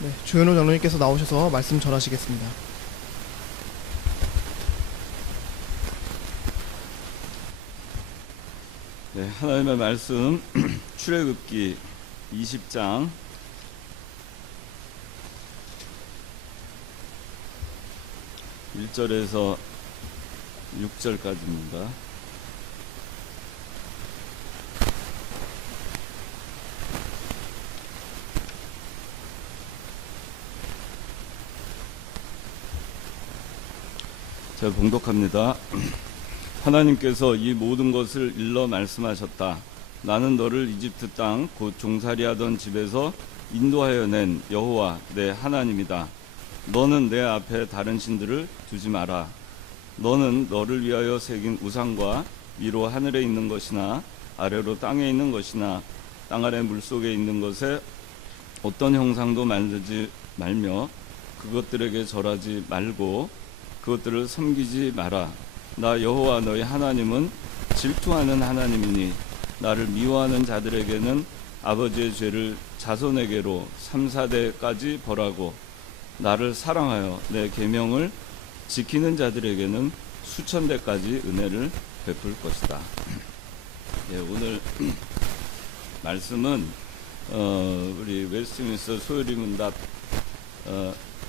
네, 조현호 장로님께서 나오셔서 말씀 전하시겠습니다. 네, 하나님의 말씀 출애굽기 20장 1절에서 6절까지입니다. 제가 봉독합니다. 하나님께서 이 모든 것을 일러 말씀하셨다. 나는 너를 이집트 땅 곧 종살이하던 집에서 인도하여 낸 여호와 내 하나님이다. 너는 내 앞에 다른 신들을 두지 마라. 너는 너를 위하여 새긴 우상과 위로 하늘에 있는 것이나 아래로 땅에 있는 것이나 땅 아래 물속에 있는 것에 어떤 형상도 만들지 말며 그것들에게 절하지 말고 그것들을 섬기지 마라. 나 여호와 너희 하나님은 질투하는 하나님이니 나를 미워하는 자들에게는 아버지의 죄를 자손에게로 3, 4대까지 벌하고 나를 사랑하여 내 계명을 지키는 자들에게는 수천 대까지 은혜를 베풀 것이다. 예, 오늘 말씀은 우리 웨스트민스터 소요리 문답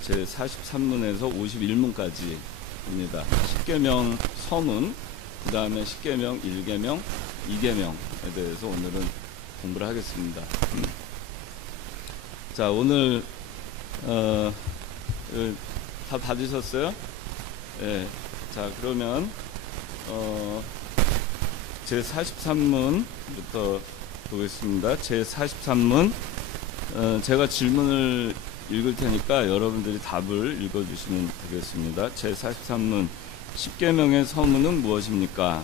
제 43문에서 51문까지입니다. 10계명 서문, 그 다음에 10계명 1계명, 2계명에 대해서 오늘은 공부를 하겠습니다. 자, 오늘 다 받으셨어요? 네. 자, 그러면 제 43문부터 보겠습니다. 제 43문 제가 질문을 읽을 테니까 여러분들이 답을 읽어주시면 되겠습니다. 제 43문 10계명의 서문은 무엇입니까?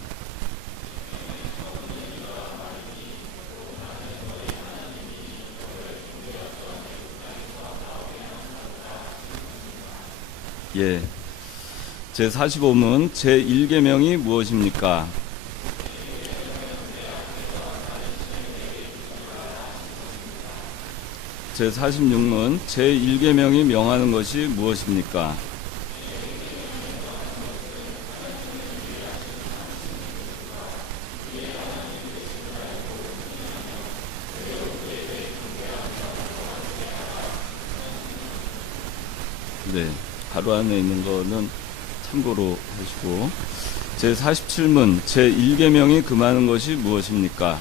예. 제 45문 제 1계명이 무엇입니까? 제 46문 제 1계명이 명하는 것이 무엇입니까? 네, 바로 안에 있는 거는 참고로 하시고, 제 47문 제 1계명이 금하는 것이 무엇입니까?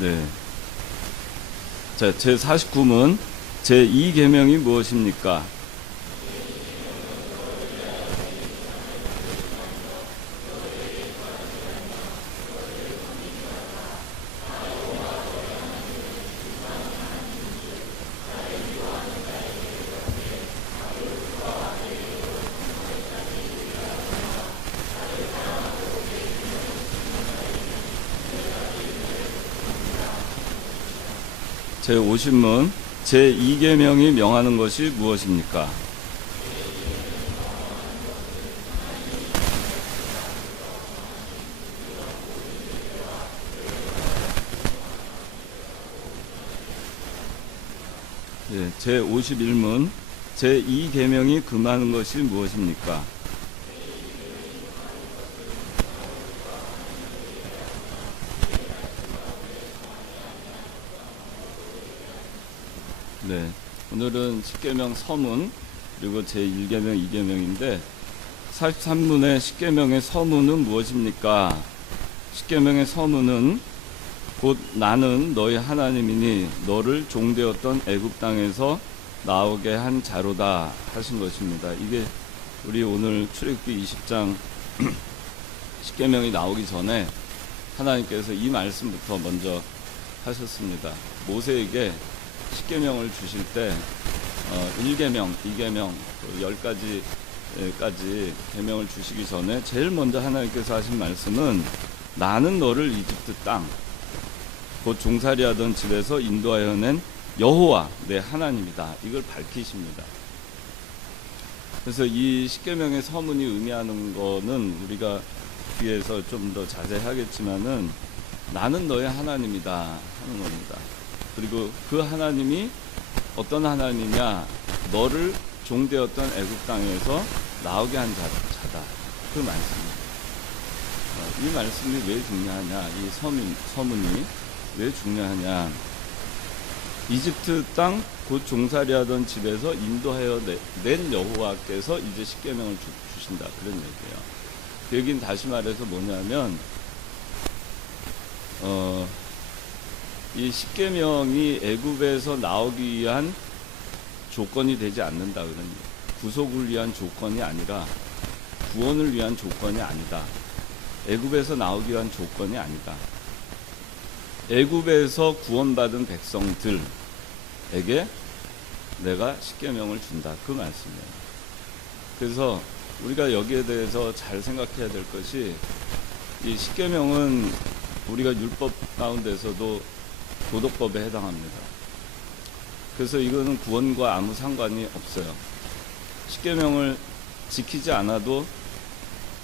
네. 자, 제 49문 제 2계명이 무엇입니까? 제 50문 제 2계명이 명하는 것이 무엇입니까? 네, 제 51문 제 2계명이 금하는 것이 무엇입니까? 네, 오늘은 10계명 서문 그리고 제 1계명, 2계명인데 43문의 10계명의 서문은 무엇입니까? 10계명의 서문은 곧 나는 너희 하나님이니 너를 종되었던 애굽 땅에서 나오게 한 자로다 하신 것입니다. 이게 우리 오늘 출애굽기 20장 10계명이 나오기 전에 하나님께서 이 말씀부터 먼저 하셨습니다. 모세에게 10계명을 주실 때 1계명, 2계명, 10가지까지 계명을 주시기 전에 제일 먼저 하나님께서 하신 말씀은 나는 너를 이집트 땅 곧 종살이하던 집에서 인도하여 낸 여호와 내 하나님이다. 이걸 밝히십니다. 그래서 이 십계명의 서문이 의미하는 거는 우리가 뒤에서 좀 더 자세히 하겠지만은 나는 너의 하나님이다 하는 겁니다. 그리고 그 하나님이 어떤 하나님이냐? 너를 종되었던 애굽 땅에서 나오게 한 자다. 그 말씀입니다. 이 말씀이 왜 중요하냐? 이 서문이 왜 중요하냐? 이집트 땅 곧 종살이하던 집에서 인도하여 낸 여호와께서 이제 십계명을 주신다. 그런 얘기예요. 그 얘기는 다시 말해서 뭐냐면 이 십계명이 애굽에서 나오기 위한 조건이 되지 않는다. 그런 얘기예요. 구속을 위한 조건이 아니라 구원을 위한 조건이 아니다. 애굽에서 나오기 위한 조건이 아니다. 애굽에서 구원받은 백성들에게 내가 십계명을 준다. 그 말씀이에요. 그래서 우리가 여기에 대해서 잘 생각해야 될 것이 이 십계명은 우리가 율법 가운데서도 도덕법에 해당합니다. 그래서 이거는 구원과 아무 상관이 없어요. 십계명을 지키지 않아도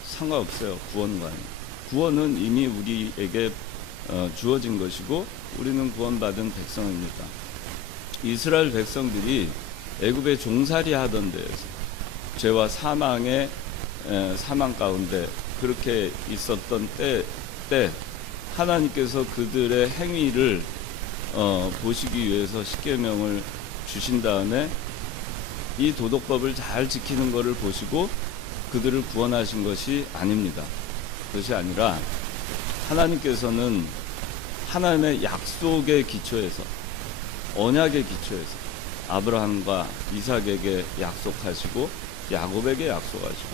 상관없어요. 구원과는. 구원은 이미 우리에게 주어진 것이고 우리는 구원받은 백성입니다. 이스라엘 백성들이 애굽에 종살이 하던 데에서 죄와 사망의 사망 가운데 그렇게 있었던 때 하나님께서 그들의 행위를 보시기 위해서 십계명을 주신 다음에 이 도덕법을 잘 지키는 것을 보시고 그들을 구원하신 것이 아닙니다. 그것이 아니라 하나님께서는 하나님의 약속의 기초에서 언약의 기초에서 아브라함과 이삭에게 약속하시고 야곱에게 약속하시고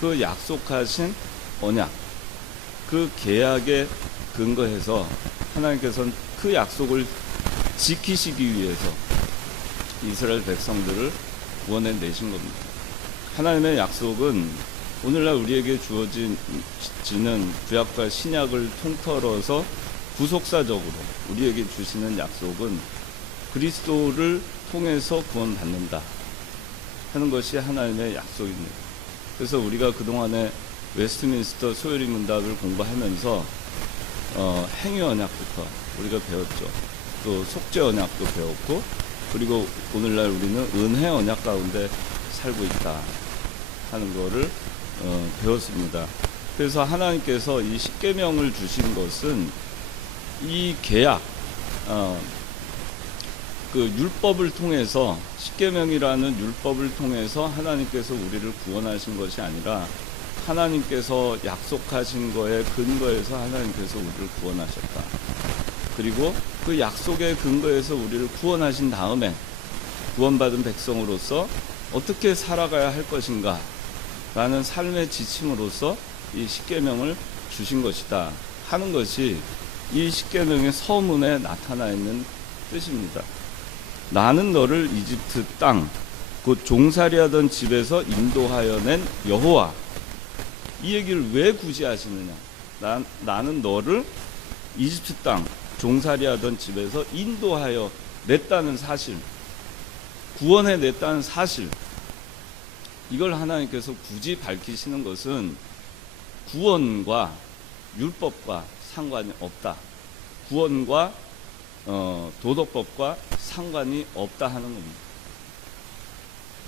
그 약속하신 언약 그 계약에 근거해서 하나님께서는 그 약속을 지키시기 위해서 이스라엘 백성들을 구원해 내신 겁니다. 하나님의 약속은 오늘날 우리에게 주어지는 구약과 신약을 통틀어서 구속사적으로 우리에게 주시는 약속은 그리스도를 통해서 구원받는다 하는 것이 하나님의 약속입니다. 그래서 우리가 그동안에 웨스트민스터 소요리 문답을 공부하면서 행위 언약부터 우리가 배웠죠. 또 속죄 언약도 배웠고 그리고 오늘날 우리는 은혜 언약 가운데 살고 있다 하는 거를 배웠습니다. 그래서 하나님께서 이 십계명을 주신 것은 이 계약 그 율법을 통해서 십계명이라는 율법을 통해서 하나님께서 우리를 구원하신 것이 아니라 하나님께서 약속하신 거에 근거해서 하나님께서 우리를 구원하셨다. 그리고 그 약속의 근거에서 우리를 구원하신 다음에 구원받은 백성으로서 어떻게 살아가야 할 것인가 라는 삶의 지침으로서 이 십계명을 주신 것이다 하는 것이 이 십계명의 서문에 나타나 있는 뜻입니다. 나는 너를 이집트 땅 곧 종살이하던 집에서 인도하여 낸 여호와. 이 얘기를 왜 굳이 하시느냐? 나는 너를 이집트 땅 종살이하던 집에서 인도하여 냈다는 사실, 구원해 냈다는 사실, 이걸 하나님께서 굳이 밝히시는 것은 구원과 율법과 상관이 없다. 구원과 도덕법과 상관이 없다 하는 겁니다.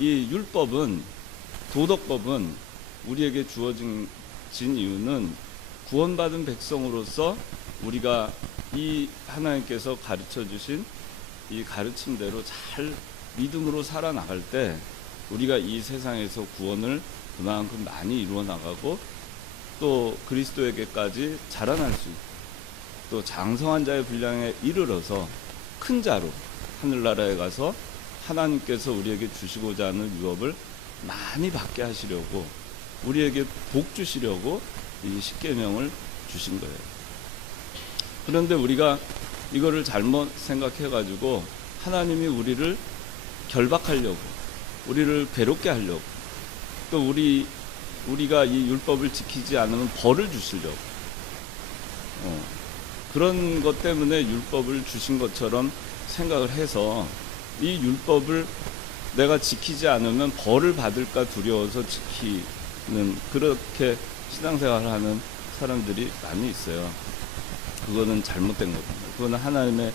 이 율법은, 도덕법은 우리에게 주어진 이유는 구원받은 백성으로서 우리가 이 하나님께서 가르쳐 주신 이 가르침대로 잘 믿음으로 살아나갈 때 우리가 이 세상에서 구원을 그만큼 많이 이루어 나가고 또 그리스도에게까지 자라날 수 있고 또 장성한 자의 분량에 이르러서 큰 자로 하늘나라에 가서 하나님께서 우리에게 주시고자 하는 유업을 많이 받게 하시려고 우리에게 복 주시려고 이 십계명을 주신 거예요. 그런데 우리가 이거를 잘못 생각해가지고 하나님이 우리를 결박하려고 우리를 괴롭게 하려고 또 우리가 이 율법을 지키지 않으면 벌을 주시려고 그런 것 때문에 율법을 주신 것처럼 생각을 해서 이 율법을 내가 지키지 않으면 벌을 받을까 두려워서 지키는, 그렇게 신앙생활을 하는 사람들이 많이 있어요. 그거는 잘못된 겁니다. 그거는 하나님의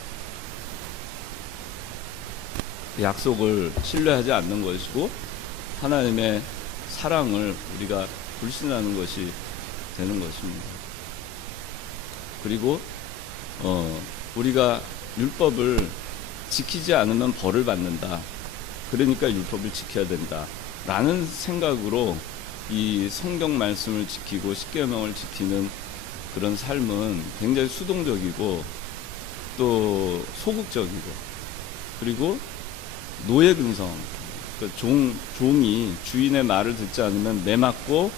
약속을 신뢰하지 않는 것이고 하나님의 사랑을 우리가 불신하는 것이 되는 것입니다. 그리고 우리가 율법을 지키지 않으면 벌을 받는다. 그러니까 율법을 지켜야 된다. 라는 생각으로 이 성경 말씀을 지키고 십계명을 지키는 그런 삶은 굉장히 수동적이고 또 소극적이고, 그리고 노예근성, 그 종이 주인의 말을 듣지 않으면 매맞고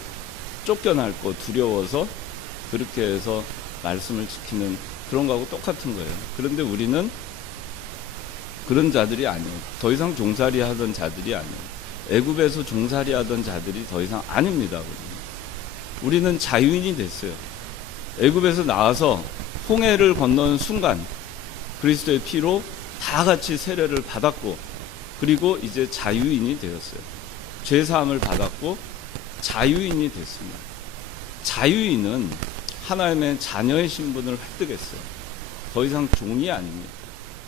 쫓겨날 거 두려워서 그렇게 해서 말씀을 지키는 그런 거하고 똑같은 거예요. 그런데 우리는 그런 자들이 아니에요. 더 이상 종살이 하던 자들이 아니에요. 애굽에서 종살이 하던 자들이 더 이상 아닙니다. 우리는 자유인이 됐어요. 애굽에서 나와서 홍해를 건너는 순간 그리스도의 피로 다 같이 세례를 받았고, 그리고 이제 자유인이 되었어요. 죄사함을 받았고 자유인이 됐습니다. 자유인은 하나님의 자녀의 신분을 획득했어요. 더 이상 종이 아닙니다.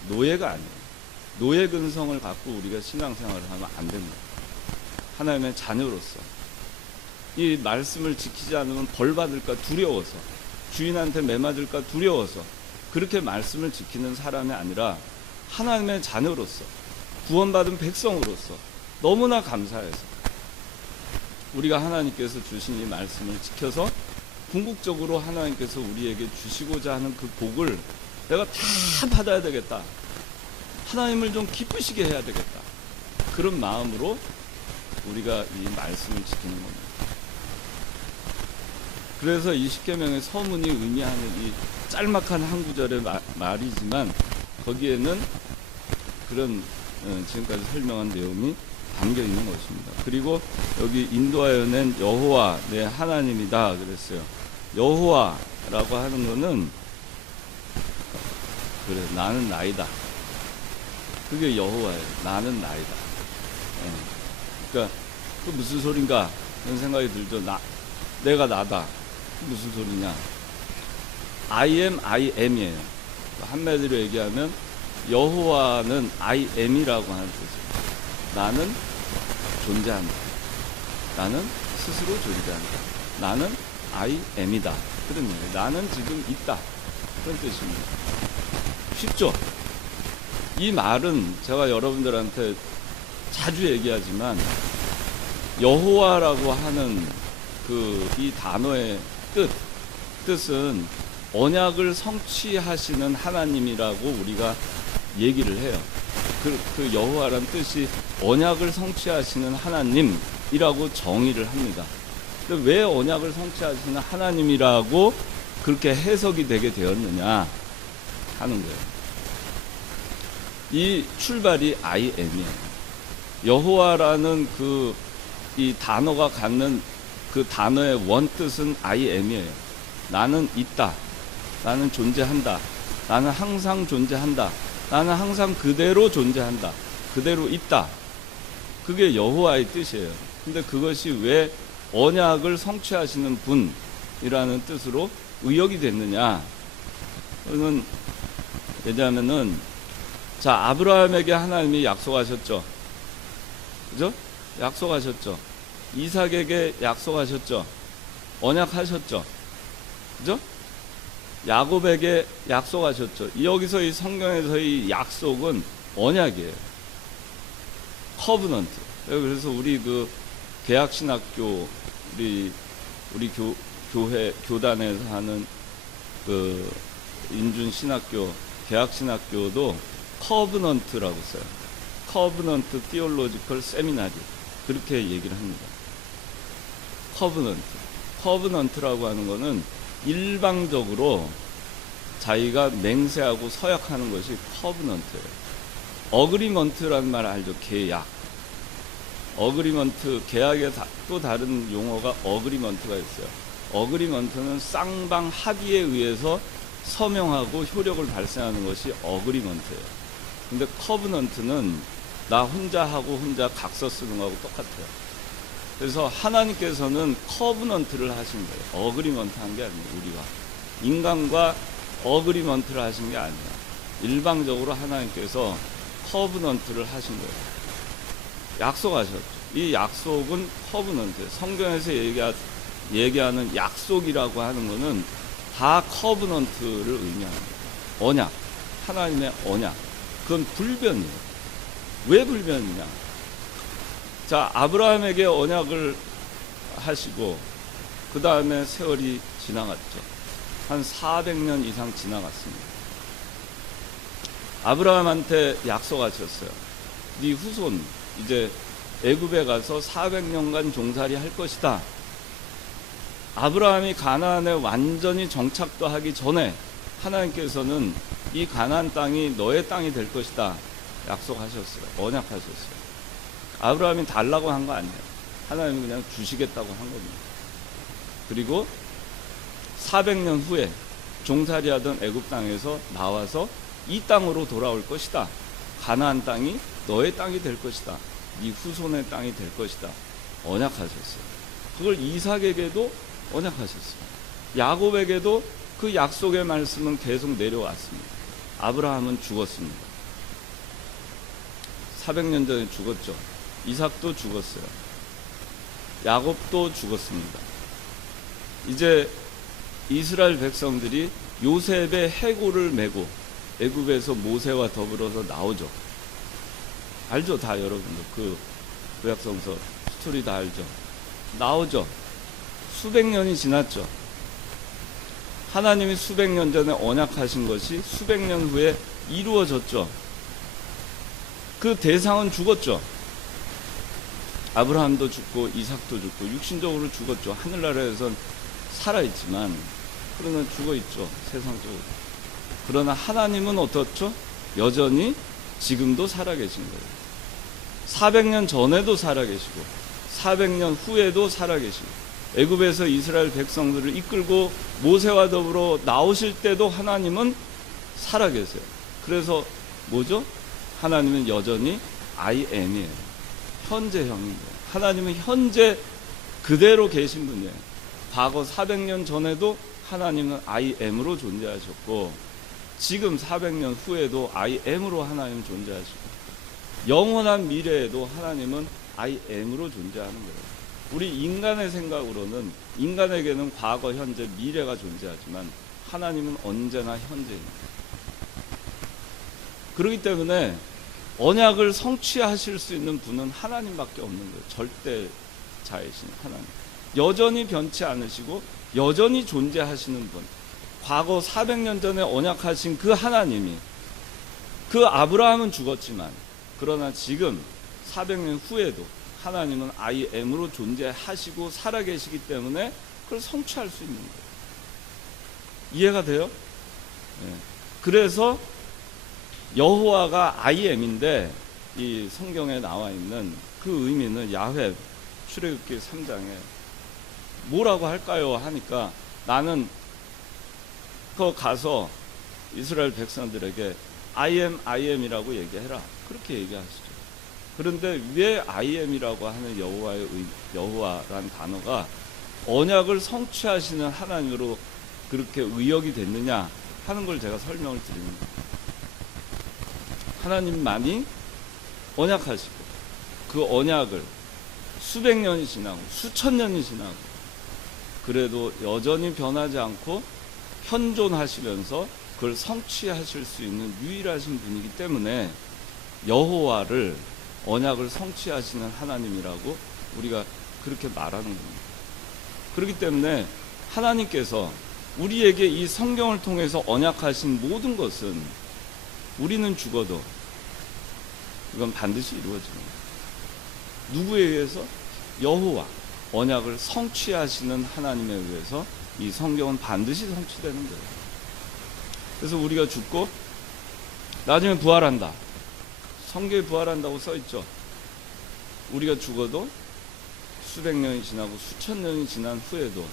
노예가 아니에요. 노예 근성을 갖고 우리가 신앙생활을 하면 안 됩니다. 하나님의 자녀로서 이 말씀을 지키지 않으면 벌 받을까 두려워서, 주인한테 매맞을까 두려워서 그렇게 말씀을 지키는 사람이 아니라 하나님의 자녀로서, 구원받은 백성으로서 너무나 감사해서 우리가 하나님께서 주신 이 말씀을 지켜서 궁극적으로 하나님께서 우리에게 주시고자 하는 그 복을 내가 다 받아야 되겠다. 하나님을 좀 기쁘시게 해야 되겠다. 그런 마음으로 우리가 이 말씀을 지키는 겁니다. 그래서 이 십계명의 서문이 의미하는 이 짤막한 한 구절의 말이지만 거기에는 그런 지금까지 설명한 내용이 담겨 있는 것입니다. 그리고 여기 인도하여 낸 여호와 내 하나님이다 그랬어요. 여호와라고 하는 거는 그래, 나는 나이다. 그게 여호와예요. 나는 나이다. 그러니까 그 무슨 소린가 이런 생각이 들죠. 내가 나다. 무슨 소리냐? I am이에요. 한마디로 얘기하면 여호와는 I am이라고 하는 뜻이에요. 나는 존재한다. 나는 스스로 존재한다. 나는 I am이다. 그런 얘기예요. 나는 지금 있다. 그런 뜻입니다. 쉽죠? 이 말은 제가 여러분들한테 자주 얘기하지만 여호와라고 하는 이 단어의 뜻은 언약을 성취하시는 하나님이라고 우리가 얘기를 해요. 그 여호와라는 뜻이 언약을 성취하시는 하나님이라고 정의를 합니다. 왜 언약을 성취하시는 하나님이라고 그렇게 해석이 되게 되었느냐 하는 거예요. 이 출발이 I am이에요. 여호와라는 이 단어가 갖는 그 단어의 원뜻은 I am이에요. 나는 있다. 나는 존재한다. 나는 항상 존재한다. 나는 항상 그대로 존재한다. 그대로 있다. 그게 여호와의 뜻이에요. 근데 그것이 왜 언약을 성취하시는 분이라는 뜻으로 의역이 됐느냐? 그는 왜냐하면은 자, 아브라함에게 하나님이 약속하셨죠. 그죠? 약속하셨죠. 이삭에게 약속하셨죠. 언약하셨죠. 그죠? 야곱에게 약속하셨죠. 여기서 이 성경에서 이 약속은 언약이에요. 커브넌트. 그래서 우리 계약신학교, 우리 교회, 교단에서 하는 인준신학교, 계약신학교도 커브넌트라고 써요. 커브넌트 티올로지컬 세미나리. 그렇게 얘기를 합니다. 커브넌트라고 하는 거는 일방적으로 자기가 맹세하고 서약하는 것이 커브넌트예요. 어그리먼트라는 말 알죠? 계약. 어그리먼트, 계약의 또 다른 용어가 어그리먼트가 있어요. 어그리먼트는 쌍방 합의에 의해서 서명하고 효력을 발생하는 것이 어그리먼트예요. 근데 커브넌트는 나 혼자 하고 혼자 각서 쓰는 거하고 똑같아요. 그래서 하나님께서는 커브넌트를 하신 거예요. 어그리먼트 한 게 아니에요. 우리와 인간과 어그리먼트를 하신 게 아니에요. 일방적으로 하나님께서 커브넌트를 하신 거예요. 약속하셨죠. 이 약속은 커브넌트. 성경에서 얘기하는 약속이라고 하는 거는 다 커브넌트를 의미합니다. 언약, 하나님의 언약. 그건 불변이에요. 왜 불변이냐? 자, 아브라함에게 언약을 하시고 그 다음에 세월이 지나갔죠. 한 400년 이상 지나갔습니다. 아브라함한테 약속하셨어요. 네 후손 이제 애굽에 가서 400년간 종살이 할 것이다. 아브라함이 가나안에 완전히 정착도 하기 전에 하나님께서는 이 가나안 땅이 너의 땅이 될 것이다 약속하셨어요. 언약하셨어요. 아브라함이 달라고 한 거 아니에요. 하나님이 그냥 주시겠다고 한 겁니다. 그리고 400년 후에 종살이하던 애굽 땅에서 나와서 이 땅으로 돌아올 것이다. 가나안 땅이 너의 땅이 될 것이다. 네 후손의 땅이 될 것이다. 언약하셨어요. 그걸 이삭에게도 언약하셨어요. 야곱에게도 그 약속의 말씀은 계속 내려왔습니다. 아브라함은 죽었습니다. 400년 전에 죽었죠. 이삭도 죽었어요. 야곱도 죽었습니다. 이제 이스라엘 백성들이 요셉의 해골을 메고 애굽에서 모세와 더불어서 나오죠. 알죠? 다 여러분들 그 구약성서 스토리 다 알죠? 나오죠. 수백 년이 지났죠. 하나님이 수백 년 전에 언약하신 것이 수백 년 후에 이루어졌죠. 그 대상은 죽었죠. 아브라함도 죽고 이삭도 죽고 육신적으로 죽었죠. 하늘나라에선 살아있지만 그러나 죽어있죠. 세상적으로. 그러나 하나님은 어떻죠? 여전히 지금도 살아계신 거예요. 400년 전에도 살아계시고 400년 후에도 살아계시고 애굽에서 이스라엘 백성들을 이끌고 모세와 더불어 나오실 때도 하나님은 살아계세요. 그래서 뭐죠? 하나님은 여전히 I am이에요. 현재형이에요. 하나님은 현재 그대로 계신 분이에요. 과거 400년 전에도 하나님은 I am으로 존재하셨고 지금 400년 후에도 I am으로 하나님은 존재하시고 영원한 미래에도 하나님은 I am으로 존재하는 거예요. 우리 인간의 생각으로는 인간에게는 과거, 현재, 미래가 존재하지만 하나님은 언제나 현재입니다. 그렇기 때문에 언약을 성취하실 수 있는 분은 하나님밖에 없는 거예요. 절대자이신 하나님. 여전히 변치 않으시고 여전히 존재하시는 분. 과거 400년 전에 언약하신 그 하나님이 그 아브라함은 죽었지만 그러나 지금 400년 후에도 하나님은 I am으로 존재하시고 살아계시기 때문에 그걸 성취할 수 있는 거예요. 이해가 돼요? 네. 그래서 여호와가 I am인데 이 성경에 나와 있는 그 의미는 야훼 출애굽기 3장에 뭐라고 할까요? 하니까 나는 그 가서 이스라엘 백성들에게 I am이라고 얘기해라. 그렇게 얘기하시죠. 그런데 왜 I am이라고 하는 여호와란 단어가 언약을 성취하시는 하나님으로 그렇게 의역이 됐느냐 하는 걸 제가 설명을 드립니다. 하나님만이 언약하시고 그 언약을 수백 년이 지나고 수천 년이 지나고 그래도 여전히 변하지 않고 현존하시면서 그걸 성취하실 수 있는 유일하신 분이기 때문에 여호와를 언약을 성취하시는 하나님이라고 우리가 그렇게 말하는 겁니다. 그렇기 때문에 하나님께서 우리에게 이 성경을 통해서 언약하신 모든 것은 우리는 죽어도 이건 반드시 이루어집니다. 누구에 의해서? 여호와 언약을 성취하시는 하나님에 의해서 이 성경은 반드시 성취되는 거예요. 그래서 우리가 죽고 나중에 부활한다. 성경에 부활한다고 써있죠. 우리가 죽어도 수백 년이 지나고 수천 년이 지난 후에도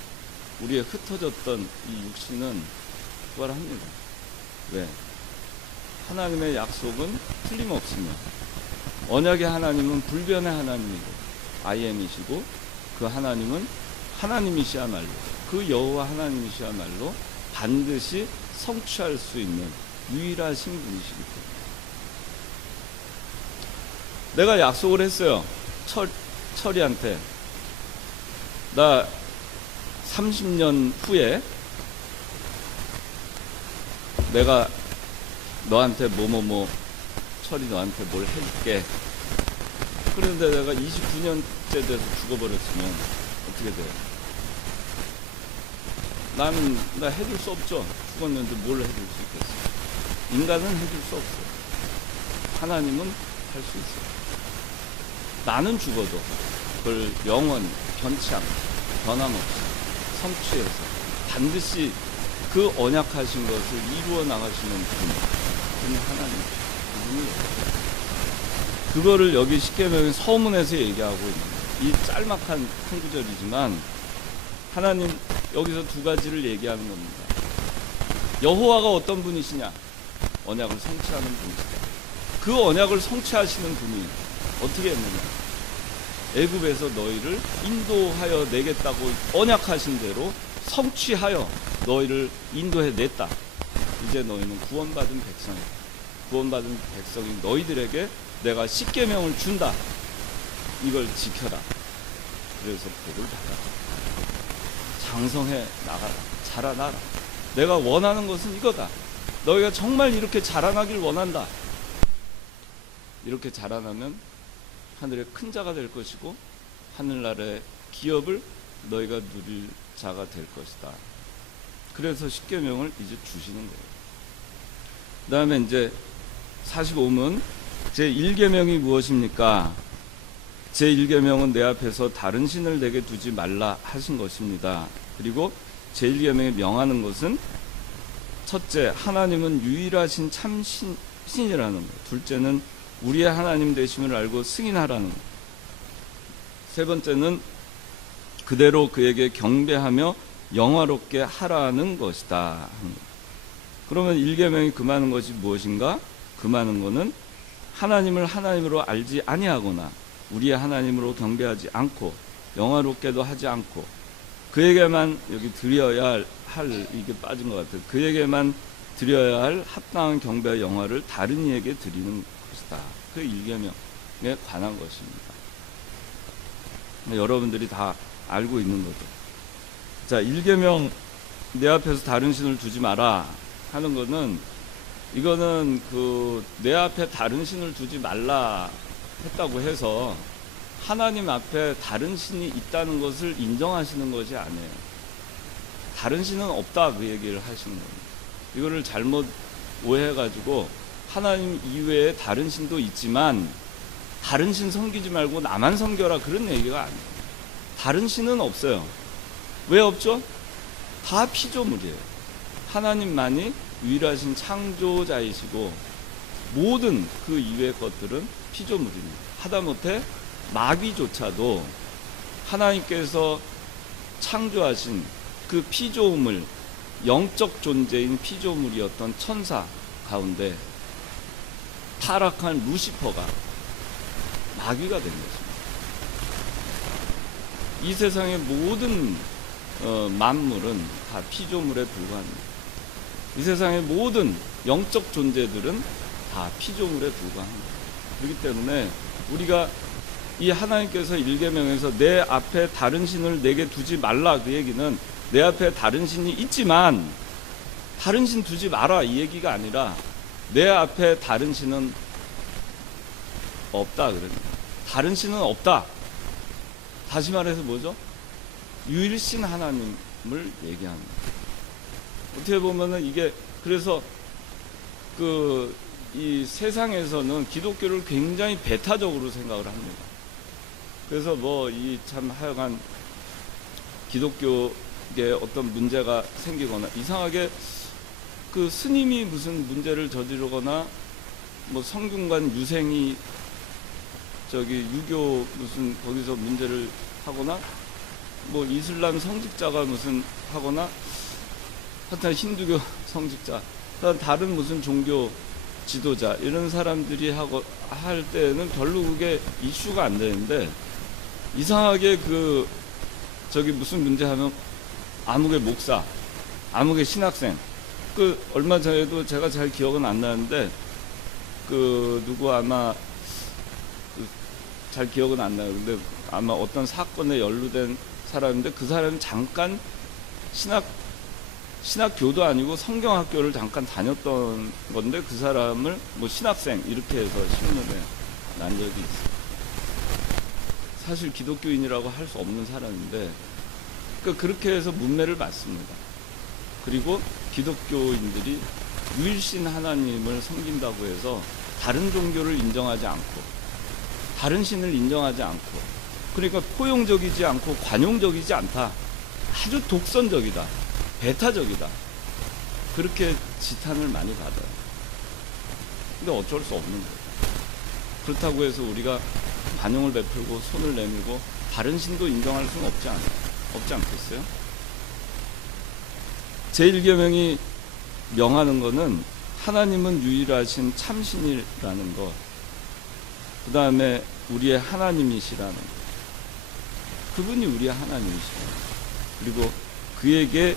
우리의 흩어졌던 이 육신은 부활합니다. 왜? 하나님의 약속은 틀림없으며 언약의 하나님은 불변의 하나님이고 IM이시고 그 하나님은 하나님이시야말로 그 여호와 하나님이시야말로 반드시 성취할 수 있는 유일하신 분이시기 때문에 내가 약속을 했어요. 철이한테 나 30년 후에 내가 너한테 뭐뭐뭐 철이 너한테 뭘 해줄게. 그런데 내가 29년째 돼서 죽어버렸으면 어떻게 돼요? 나 해줄 수 없죠. 죽었는데 뭘 해줄 수 있겠어요? 인간은 해줄 수 없어요. 하나님은 할 수 있어요. 나는 죽어도 그걸 영원히 변치 않고 변함없이 성취해서 반드시 그 언약하신 것을 이루어 나가시는 분이 하나님. 그거를 여기 십계명의 서문에서 얘기하고 있는 이 짤막한 한 구절이지만 하나님 여기서 두 가지를 얘기하는 겁니다. 여호와가 어떤 분이시냐? 언약을 성취하는 분이시다. 그 언약을 성취하시는 분이 어떻게 했느냐? 애굽에서 너희를 인도하여 내겠다고 언약하신 대로 성취하여 너희를 인도해 냈다. 이제 너희는 구원받은 백성이다. 구원받은 백성인 너희들에게 내가 십계명을 준다. 이걸 지켜라. 그래서 복을 받아라. 장성해 나가라. 자라나라. 내가 원하는 것은 이거다. 너희가 정말 이렇게 자라나길 원한다. 이렇게 자라나면 하늘의 큰 자가 될 것이고 하늘나라의 기업을 너희가 누릴 자가 될 것이다. 그래서 십계명을 이제 주시는 거예요. 그 다음에 이제 45문 제1계명이 무엇입니까? 제1계명은 내 앞에서 다른 신을 내게 두지 말라 하신 것입니다. 그리고 제1계명에 명하는 것은 첫째, 하나님은 유일하신 참 신이라는 것. 둘째는 우리의 하나님 되심을 알고 승인하라는 것. 세 번째는 그대로 그에게 경배하며 영화롭게 하라는 것이다. 그러면 1계명이 금하는 것이 무엇인가? 금하는 것은 하나님을 하나님으로 알지 아니하거나 우리의 하나님으로 경배하지 않고 영화롭게도 하지 않고 그에게만 여기 드려야 할 이게 빠진 것 같아요. 그에게만 드려야 할 합당한 경배와 영화를 다른 이에게 드리는 것이다. 그 1계명에 관한 것입니다. 여러분들이 다 알고 있는 거죠. 자, 1계명 내 앞에서 다른 신을 두지 마라 하는 거는 이거는 내 앞에 다른 신을 두지 말라 했다고 해서 하나님 앞에 다른 신이 있다는 것을 인정하시는 것이 아니에요. 다른 신은 없다 그 얘기를 하시는 겁니다. 이거를 잘못 오해해가지고 하나님 이외에 다른 신도 있지만 다른 신 섬기지 말고 나만 섬겨라 그런 얘기가 아니에요. 다른 신은 없어요. 왜 없죠? 다 피조물이에요. 하나님만이 유일하신 창조자이시고 모든 그 이외의 것들은 피조물입니다. 하다못해 마귀조차도 하나님께서 창조하신 그 피조물, 영적 존재인 피조물이었던 천사 가운데 타락한 루시퍼가 마귀가 된 것입니다. 이 세상의 모든 만물은 다 피조물에 불과합니다. 이 세상의 모든 영적 존재들은 다 피조물에 불과합니다. 그렇기 때문에 우리가 이 하나님께서 1계명에서 내 앞에 다른 신을 내게 두지 말라 그 얘기는 내 앞에 다른 신이 있지만 다른 신 두지 마라 이 얘기가 아니라 내 앞에 다른 신은 없다 그럽니다. 다른 신은 없다. 다시 말해서 뭐죠? 유일신 하나님을 얘기합니다. 어떻게 보면은 이게 그래서 이 세상에서는 기독교를 굉장히 배타적으로 생각을 합니다. 그래서 이 참 하여간 기독교에 어떤 문제가 생기거나 이상하게 그 스님이 무슨 문제를 저지르거나 성균관 유생이 유교 무슨 거기서 문제를 하거나 이슬람 성직자가 무슨 하거나 하여튼 힌두교 성직자 다른 무슨 종교 지도자 이런 사람들이 할 때는 별로 그게 이슈가 안 되는데, 이상하게 저기 무슨 문제 하면 아무개 목사, 아무개 신학생, 얼마 전에도 제가 잘 기억은 안 나는데 누구 아마 잘 기억은 안 나요. 근데 아마 어떤 사건에 연루된 사람인데, 그 사람이 잠깐 신학교도 아니고 성경학교를 잠깐 다녔던 건데, 그 사람을 뭐 신학생 이렇게 해서 신문에 난 적이 있어요. 사실 기독교인이라고 할 수 없는 사람인데, 그렇게 해서 문매를 받습니다. 그리고 기독교인들이 유일신 하나님을 섬긴다고 해서 다른 종교를 인정하지 않고, 다른 신을 인정하지 않고, 그러니까 포용적이지 않고 관용적이지 않다, 아주 독선적이다, 배타적이다, 그렇게 지탄을 많이 받아요. 근데 어쩔 수 없는 거예요. 그렇다고 해서 우리가 관용을 베풀고 손을 내밀고 다른 신도 인정할 수는 없지 않겠어요? 제1계명이 명하는 거는 하나님은 유일하신 참신이라는 것, 그 다음에 우리의 하나님이시라는 것, 그분이 우리의 하나님이시라는 것, 그리고 그에게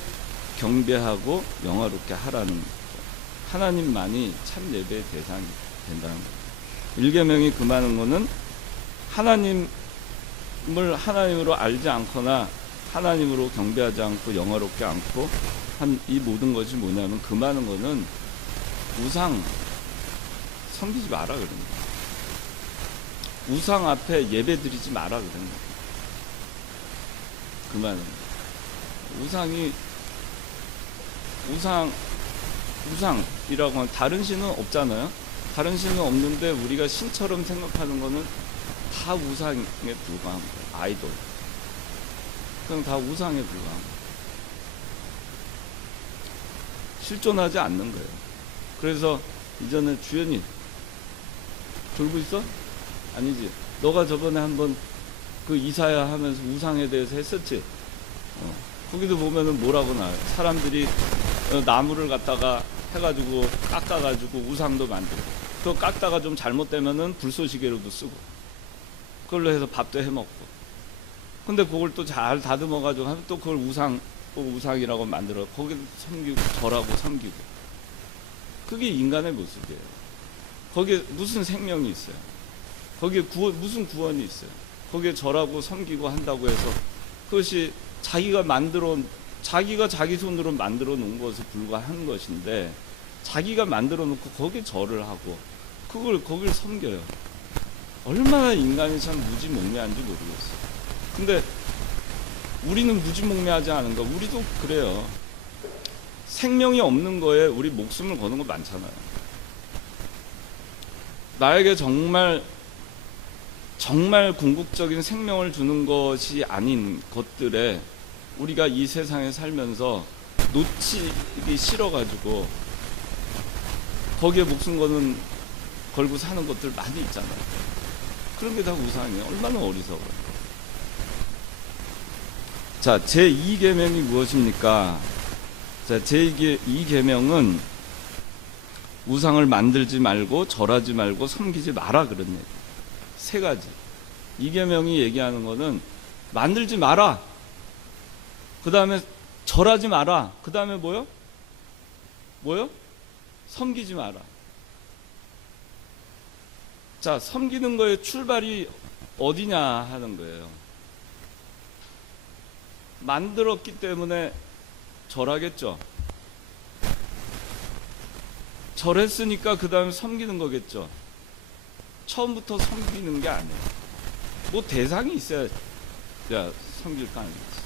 경배하고 영화롭게 하라는 것, 하나님만이 참 예배의 대상이 된다는 것. 1계명이 금하는 거는 하나님을 하나님으로 알지 않거나 하나님으로 경배하지 않고 영화롭게 않고 한 이 모든 것이 뭐냐면, 금하는 거는 우상 섬기지 마라 그런 거예요. 우상 앞에 예배 드리지 마라 그런 거예요. 금하는 거예요. 우상이라고 하면 다른 신은 없잖아요. 다른 신은 없는데 우리가 신처럼 생각하는 거는 다 우상에 불과한 거예요. 아이돌. 그냥 다 우상에 불과한 거예요. 실존하지 않는 거예요. 그래서 이전에 주연이 졸고 있어? 아니지. 너가 저번에 한번 이사야 하면서 우상에 대해서 했었지? 거기도 보면은 뭐라고 나와요. 사람들이 나무를 갖다가 해가지고 깎아가지고 우상도 만들고, 또 깎다가 좀 잘못되면은 불쏘시개로도 쓰고, 그걸로 해서 밥도 해먹고, 근데 그걸 또 잘 다듬어가지고 하면 또 그걸 우상이라고 만들어 거기 섬기고 절하고 섬기고. 그게 인간의 모습이에요. 거기에 무슨 생명이 있어요? 거기에 무슨 구원이 있어요? 거기에 절하고 섬기고 한다고 해서 그것이 자기가 자기 손으로 만들어 놓은 것에 불과한 것인데, 자기가 만들어 놓고 거기에 절을 하고 거길 섬겨요. 얼마나 인간이 참 무지몽매한지 모르겠어요. 근데 우리는 무지몽매하지 않은가? 우리도 그래요. 생명이 없는 거에 우리 목숨을 거는 거 많잖아요. 나에게 정말 궁극적인 생명을 주는 것이 아닌 것들에 우리가 이 세상에 살면서 놓치기 싫어가지고 거기에 목숨 걸고 사는 것들 많이 있잖아요. 그런 게 다 우상이에요. 얼마나 어리석어요. 자, 제2계명이 무엇입니까? 자, 제2계명은 우상을 만들지 말고 절하지 말고 섬기지 마라 그런 얘기. 세 가지. 2계명이 얘기하는 거는 만들지 마라. 그 다음에 절하지 마라. 그 다음에 뭐요? 섬기지 마라. 자, 섬기는 거의 출발이 어디냐 하는 거예요. 만들었기 때문에 절하겠죠. 절했으니까 그 다음에 섬기는 거겠죠. 처음부터 섬기는 게 아니에요. 뭐 대상이 있어야 섬길 거 아니겠어요.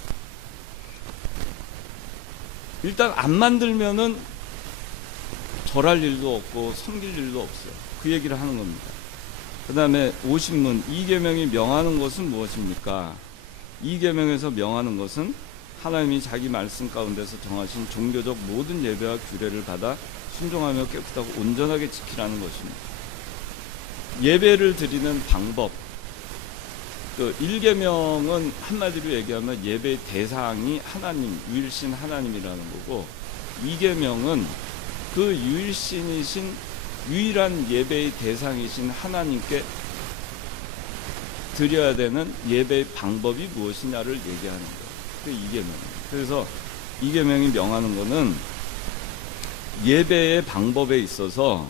일단 안 만들면은 절할 일도 없고 섬길 일도 없어요. 그 얘기를 하는 겁니다. 그 다음에 50문 2계명이 명하는 것은 무엇입니까? 2계명에서 명하는 것은 하나님이 자기 말씀 가운데서 정하신 종교적 모든 예배와 규례를 받아 순종하며 깨끗하고 온전하게 지키라는 것입니다. 예배를 드리는 방법. 1계명은 한마디로 얘기하면 예배의 대상이 하나님, 유일신 하나님이라는 거고, 2계명은 그 유일신이신 유일한 예배의 대상이신 하나님께 드려야 되는 예배의 방법이 무엇이냐를 얘기하는 거예요. 그 이계명. 그래서 이계명이 명하는 것은 예배의 방법에 있어서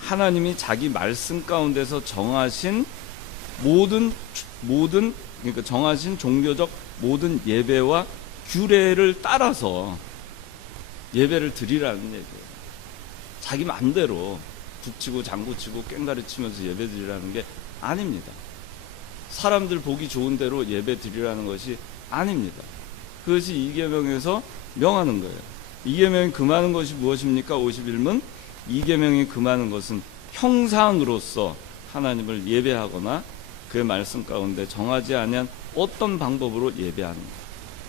하나님이 자기 말씀 가운데서 정하신 모든 그러니까 정하신 종교적 모든 예배와 규례를 따라서 예배를 드리라는 얘기예요. 자기 마음대로 북치고 장구치고 꽹가리 치면서 예배 드리라는 게 아닙니다. 사람들 보기 좋은 대로 예배 드리라는 것이 아닙니다. 그것이 이계명에서 명하는 거예요. 이계명이 금하는 것이 무엇입니까? 51문 이계명이 금하는 것은 형상으로서 하나님을 예배하거나 그의 말씀 가운데 정하지 아니한 어떤 방법으로 예배하는 것.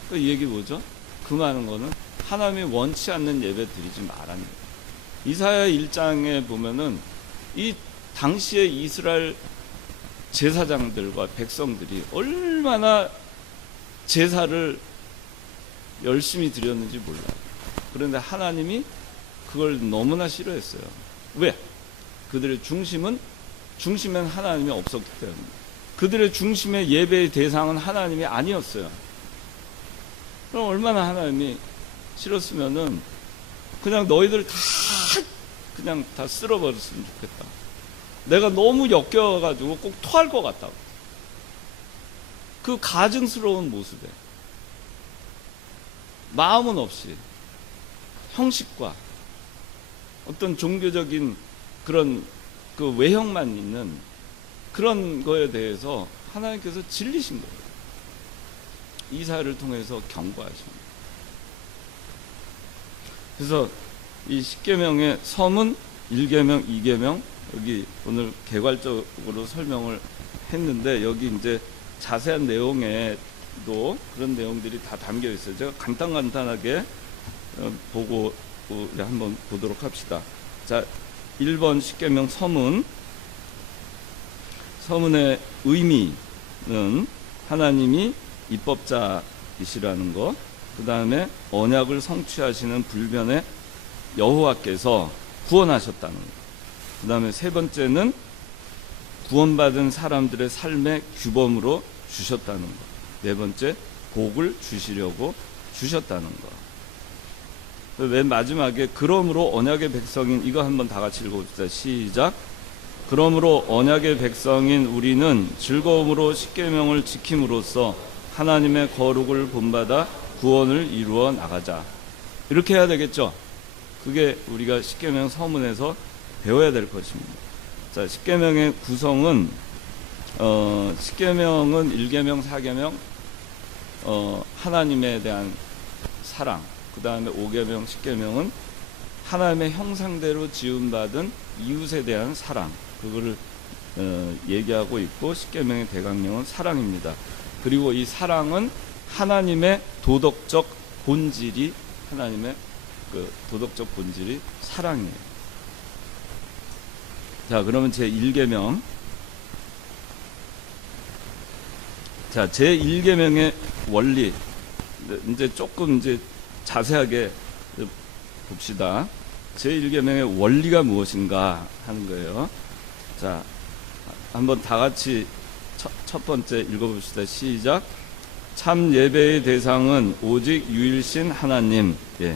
그 얘기 뭐죠? 금하는 것은 하나님이 원치 않는 예배 드리지 말라는 거예요. 이사야 1장에 보면은 이 당시에 이스라엘 제사장들과 백성들이 얼마나 제사를 열심히 드렸는지 몰라요. 그런데 하나님이 그걸 너무나 싫어했어요. 왜? 그들의 중심엔 하나님이 없었기 때문에. 그들의 중심의 예배의 대상은 하나님이 아니었어요. 그럼 얼마나 하나님이 싫었으면은 그냥 너희들 그냥 다 쓸어버렸으면 좋겠다. 내가 너무 역겨워가지고 꼭 토할 것 같다고. 그 가증스러운 모습에 마음은 없이 형식과 어떤 종교적인 그런 그 외형만 있는 그런 거에 대해서 하나님께서 질리신 거예요. 이사야를 통해서 경고하신 거예요. 그래서 이 10계명의 서문 1계명, 2계명 여기 오늘 개괄적으로 설명을 했는데 여기 이제 자세한 내용에도 그런 내용들이 다 담겨 있어요. 제가 간단하게 보고 우리 한번 보도록 합시다. 자, 1번 10계명 서문의 의미는 하나님이 입법자이시라는 것, 그 다음에 언약을 성취하시는 불변의 여호와께서 구원하셨다는 것, 그 다음에 세 번째는 구원받은 사람들의 삶의 규범으로 주셨다는 것, 네 번째 복을 주시려고 주셨다는 것. 맨 마지막에 그러므로 언약의 백성인 이거 한번 다 같이 읽어봅시다. 시작. 그러므로 언약의 백성인 우리는 즐거움으로 십계명을 지킴으로써 하나님의 거룩을 본받아 구원을 이루어 나가자. 이렇게 해야 되겠죠. 그게 우리가 십계명 서문에서 배워야 될 것입니다. 자, 십계명의 구성은 십계명은 1계명, 4계명 하나님에 대한 사랑, 그 다음에 5계명, 10계명은 하나님의 형상대로 지음받은 이웃에 대한 사랑, 그거를 얘기하고 있고 10계명의 대강령은 사랑입니다. 그리고 이 사랑은 하나님의 도덕적 본질이 사랑이에요. 자, 그러면 제 1계명. 자, 제 1계명의 원리. 이제 조금 자세하게 봅시다. 제 1계명의 원리가 무엇인가 하는 거예요. 자, 한번 다 같이 첫 번째 읽어봅시다. 시작. 참 예배의 대상은 오직 유일신 하나님. 예.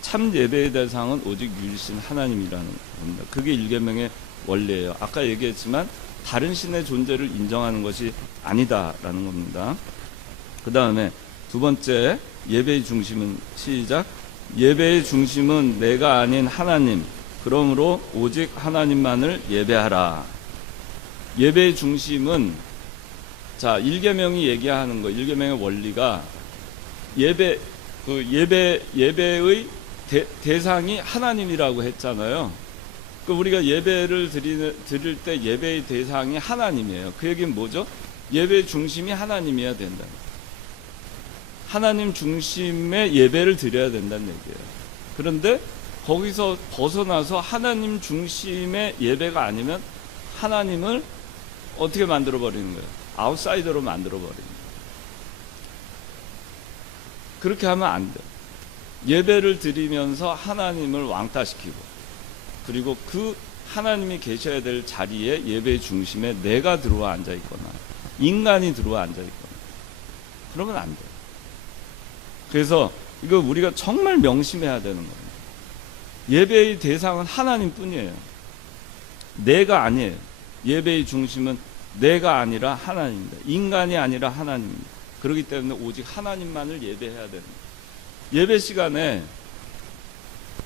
참 예배의 대상은 오직 유일신 하나님이라는 겁니다. 그게 1계명의 원리예요. 아까 얘기했지만 다른 신의 존재를 인정하는 것이 아니다라는 겁니다. 그 다음에 두 번째 예배의 중심은 시작. 예배의 중심은 내가 아닌 하나님, 그러므로 오직 하나님만을 예배하라. 예배의 중심은, 자, 1계명이 얘기하는 거, 1계명의 원리가 예배의 대상이 하나님이라고 했잖아요. 그 우리가 예배를 드릴 때 예배의 대상이 하나님이에요. 그 얘기는 뭐죠? 예배의 중심이 하나님이어야 된다. 하나님 중심의 예배를 드려야 된다는 얘기예요. 그런데 거기서 벗어나서 하나님 중심의 예배가 아니면 하나님을 어떻게 만들어버리는 거예요? 아웃사이더로 만들어버리는 거예요. 그렇게 하면 안 돼요. 예배를 드리면서 하나님을 왕따시키고, 그리고 그 하나님이 계셔야 될 자리에 예배의 중심에 내가 들어와 앉아 있거나 인간이 들어와 앉아 있거나 그러면 안 돼요. 그래서 이거 우리가 정말 명심해야 되는 거예요. 예배의 대상은 하나님뿐이에요. 내가 아니에요. 예배의 중심은 내가 아니라 하나님입니다. 인간이 아니라 하나님입니다. 그렇기 때문에 오직 하나님만을 예배해야 되는 거예요. 예배 시간에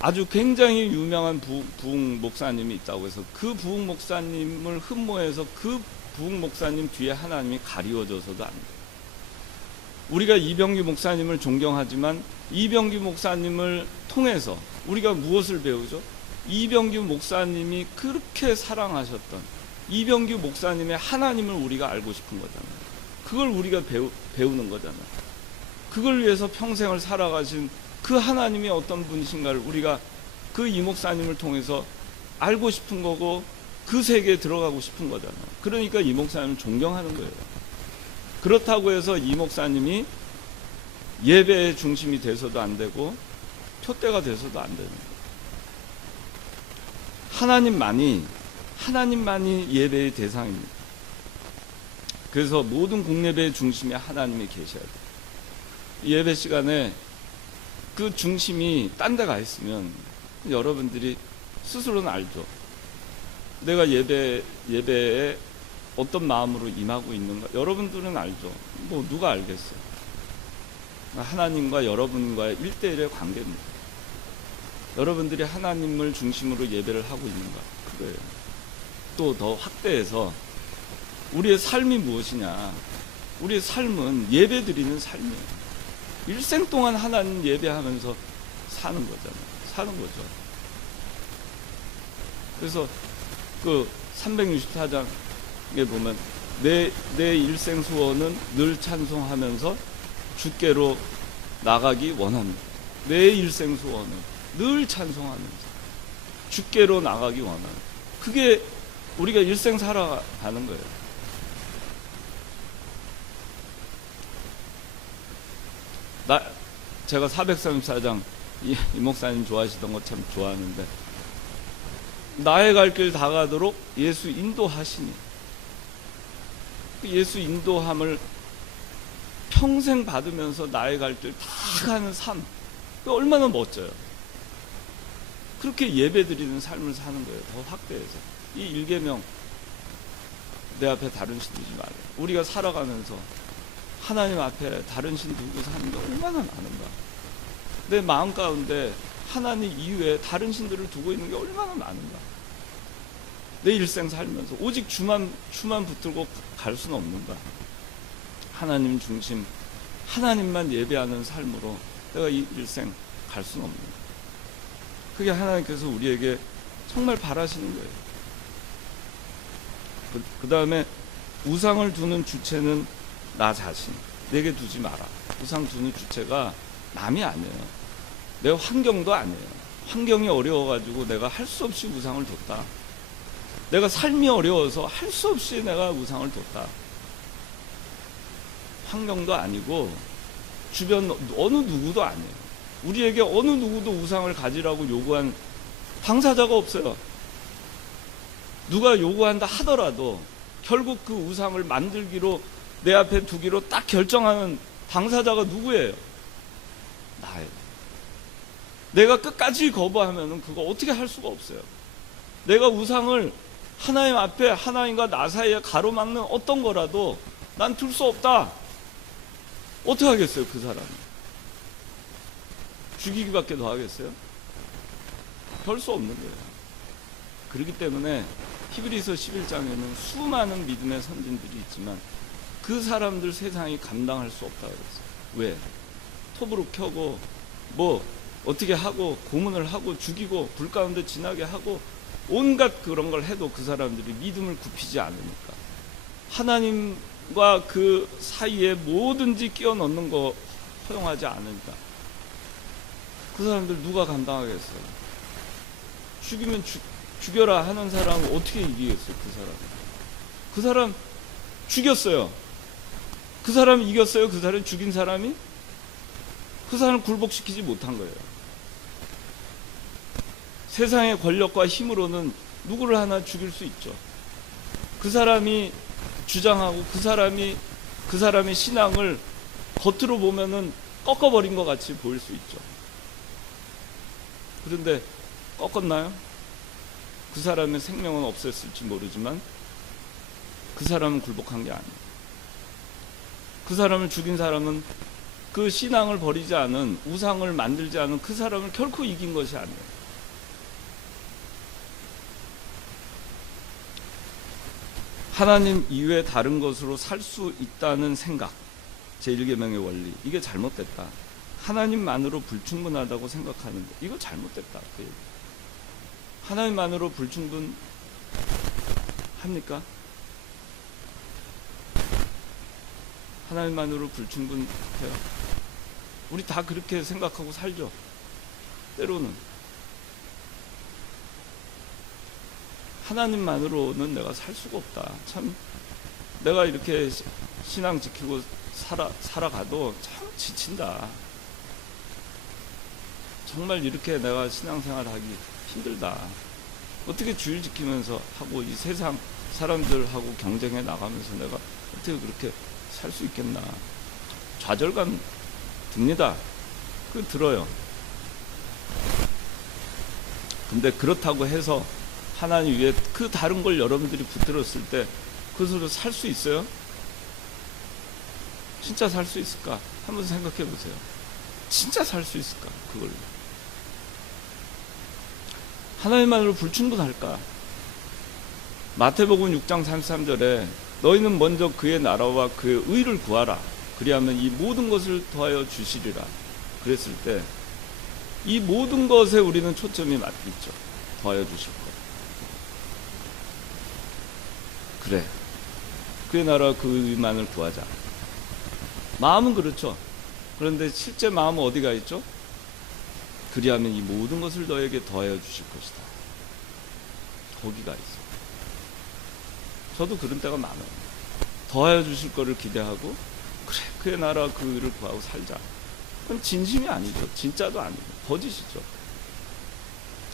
아주 굉장히 유명한 부흥 목사님이 있다고 해서 그 부흥 목사님을 흠모해서 그 부흥 목사님 뒤에 하나님이 가리워져서도 안 돼요. 우리가 이병규 목사님을 존경하지만 이병규 목사님을 통해서 우리가 무엇을 배우죠? 이병규 목사님이 그렇게 사랑하셨던 이병규 목사님의 하나님을 우리가 알고 싶은 거잖아요. 그걸 우리가 배우는 거잖아요. 그걸 위해서 평생을 살아가신 그 하나님이 어떤 분이신가를 우리가 그 이 목사님을 통해서 알고 싶은 거고 그 세계에 들어가고 싶은 거잖아요. 그러니까 이 목사님을 존경하는 거예요. 그렇다고 해서 이 목사님이 예배의 중심이 돼서도 안 되고 표대가 돼서도 안 되는 거예요. 하나님만이 예배의 대상입니다. 그래서 모든 공예배의 중심에 하나님이 계셔야 돼요. 예배 시간에 그 중심이 딴 데 가 있으면 여러분들이 스스로는 알죠. 내가 예배에 어떤 마음으로 임하고 있는가 여러분들은 알죠. 뭐 누가 알겠어요. 하나님과 여러분과의 1대1의 관계입니다. 여러분들이 하나님을 중심으로 예배를 하고 있는가 그거예요. 또 더 확대해서 우리의 삶이 무엇이냐. 우리의 삶은 예배 드리는 삶이에요. 일생 동안 하나님 예배하면서 사는 거죠. 그래서 그 364장에 보면 내 일생 소원은 늘 찬송하면서 주께로 나가기 원합니다. 내 일생 소원은 늘 찬송하면서 주께로 나가기 원합니다. 그게 우리가 일생 살아가는 거예요. 제가 434장 이 목사님 좋아하시던 거 참 좋아하는데 나의 갈 길 다 가도록 예수 인도하시니 예수 인도함을 평생 받으면서 나의 갈 길 다 가는 삶 얼마나 멋져요. 그렇게 예배드리는 삶을 사는 거예요. 더 확대해서 이 일계명 내 앞에 다른 신 두지 말아요. 우리가 살아가면서 하나님 앞에 다른 신 두고 사는 게 얼마나 많은가. 내 마음 가운데 하나님 이외에 다른 신들을 두고 있는 게 얼마나 많은가. 내 일생 살면서 오직 주만 붙들고 갈 수는 없는가. 하나님 중심 하나님만 예배하는 삶으로 내가 이 일생 갈 수는 없는가. 그게 하나님께서 우리에게 정말 바라시는 거예요. 그 다음에 우상을 두는 주체는 나 자신, 내게 두지 마라. 우상 두는 주체가 남이 아니에요. 내 환경도 아니에요. 환경이 어려워가지고 내가 할 수 없이 우상을 뒀다. 내가 삶이 어려워서 할 수 없이 내가 우상을 뒀다. 환경도 아니고 주변 어느 누구도 아니에요. 우리에게 어느 누구도 우상을 가지라고 요구한 당사자가 없어요. 누가 요구한다 하더라도 결국 그 우상을 만들기로 내 앞에 두기로 딱 결정하는 당사자가 누구예요? 나예요. 내가 끝까지 거부하면은 그거 어떻게 할 수가 없어요. 내가 우상을 하나님 앞에 하나님과 나 사이에 가로막는 어떤 거라도 난 둘 수 없다. 어떻게 하겠어요, 그 사람이? 죽이기밖에 더 하겠어요? 별 수 없는 거예요. 그렇기 때문에 히브리서 11장에는 수많은 믿음의 선진들이 있지만 그 사람들 세상이 감당할 수 없다고 그랬어요. 왜? 톱으로 켜고 뭐 어떻게 하고 고문을 하고 죽이고 불 가운데 지나게 하고 온갖 그런 걸 해도 그 사람들이 믿음을 굽히지 않으니까 하나님과 그 사이에 뭐든지 끼워 넣는 거 허용하지 않으니까 그 사람들 누가 감당하겠어요? 죽이면 죽여라 하는 사람은 어떻게 이기겠어요? 그 사람 죽였어요. 그 사람 이겼어요? 그 사람 죽인 사람이? 그 사람을 굴복시키지 못한 거예요. 세상의 권력과 힘으로는 누구를 하나 죽일 수 있죠. 그 사람이 주장하고 그 사람의 신앙을 겉으로 보면은 꺾어버린 것 같이 보일 수 있죠. 그런데 꺾었나요? 그 사람의 생명은 없앴을지 모르지만 그 사람은 굴복한 게 아니에요. 그 사람을 죽인 사람은 그 신앙을 버리지 않은, 우상을 만들지 않은 그 사람을 결코 이긴 것이 아니에요. 하나님 이외에 다른 것으로 살 수 있다는 생각, 제1계명의 원리, 이게 잘못됐다. 하나님만으로 불충분하다고 생각하는데 이거 잘못됐다. 그 얘기. 하나님만으로 불충분합니까? 하나님만으로 불충분해요. 우리 다 그렇게 생각하고 살죠. 때로는 하나님만으로는 내가 살 수가 없다. 참 내가 이렇게 신앙 지키고 살아가도 참 지친다. 정말 이렇게 내가 신앙생활 하기 힘들다. 어떻게 주일 지키면서 하고 이 세상 사람들하고 경쟁해 나가면서 내가 어떻게 그렇게 살 수 있겠나. 좌절감 듭니다. 그 들어요. 근데 그렇다고 해서 하나님 위에 그 다른 걸 여러분들이 붙들었을 때 그것으로 살 수 있어요? 진짜 살 수 있을까? 한번 생각해 보세요. 진짜 살 수 있을까? 그걸로. 하나님만으로 불충분할까? 마태복음 6장 33절에 너희는 먼저 그의 나라와 그의 의를 구하라. 그리하면 이 모든 것을 더하여 주시리라. 그랬을 때 이 모든 것에 우리는 초점이 맞겠죠. 더하여 주실 것. 그래. 그의 나라와 그 의만을 구하자. 마음은 그렇죠. 그런데 실제 마음은 어디가 있죠? 그리하면 이 모든 것을 너에게 더하여 주실 것이다. 거기가 있어. 저도 그런 때가 많아요. 더하여 주실 거를 기대하고 그래 그의 나라와 그 의를 구하고 살자. 그건 진심이 아니죠. 진짜도 아니고 거짓이죠.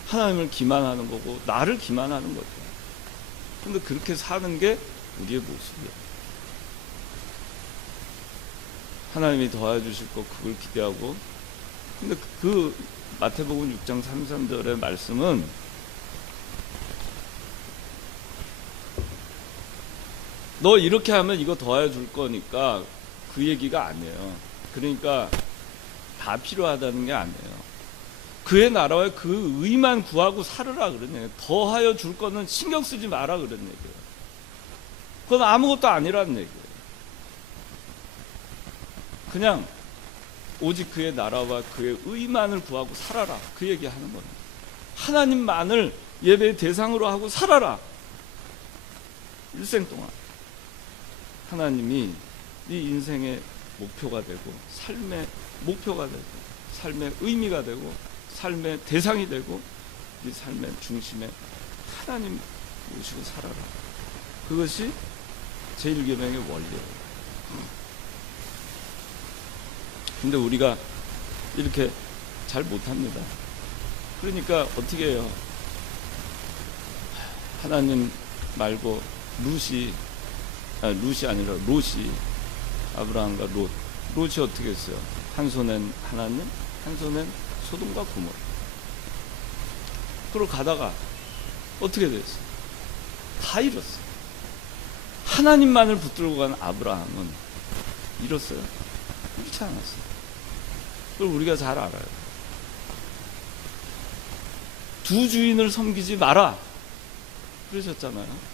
하나님을 기만하는 거고 나를 기만하는 거죠. 근데 그렇게 사는 게 우리의 모습이에요. 하나님이 더하여 주실 거 그걸 기대하고 근데 그 마태복음 6장 33절의 말씀은 너 이렇게 하면 이거 더하여 줄 거니까 그 얘기가 아니에요. 그러니까 다 필요하다는 게 아니에요. 그의 나라와 그 의만 구하고 살으라 그런 얘기예요. 더하여 줄 거는 신경 쓰지 마라 그런 얘기예요. 그건 아무것도 아니라는 얘기예요. 그냥 오직 그의 나라와 그의 의만을 구하고 살아라 그 얘기하는 겁니다. 하나님만을 예배의 대상으로 하고 살아라. 일생 동안 하나님이 네 인생의 목표가 되고 삶의 목표가 되고 삶의 의미가 되고 삶의 대상이 되고 네 삶의 중심에 하나님 모시고 살아라. 그것이 제1계명의 원리예요. 근데 우리가 이렇게 잘 못합니다. 그러니까 어떻게 해요? 하나님 말고 룻이 아니라 롯이 아브라함과 롯이 어떻게 했어요? 한 손엔 하나님, 한 손엔 소돔과 고모라. 그러고 가다가 어떻게 됐어요? 다 잃었어요. 하나님만을 붙들고 간 아브라함은 잃었어요? 잃지 않았어요. 그걸 우리가 잘 알아요. 두 주인을 섬기지 마라 그러셨잖아요.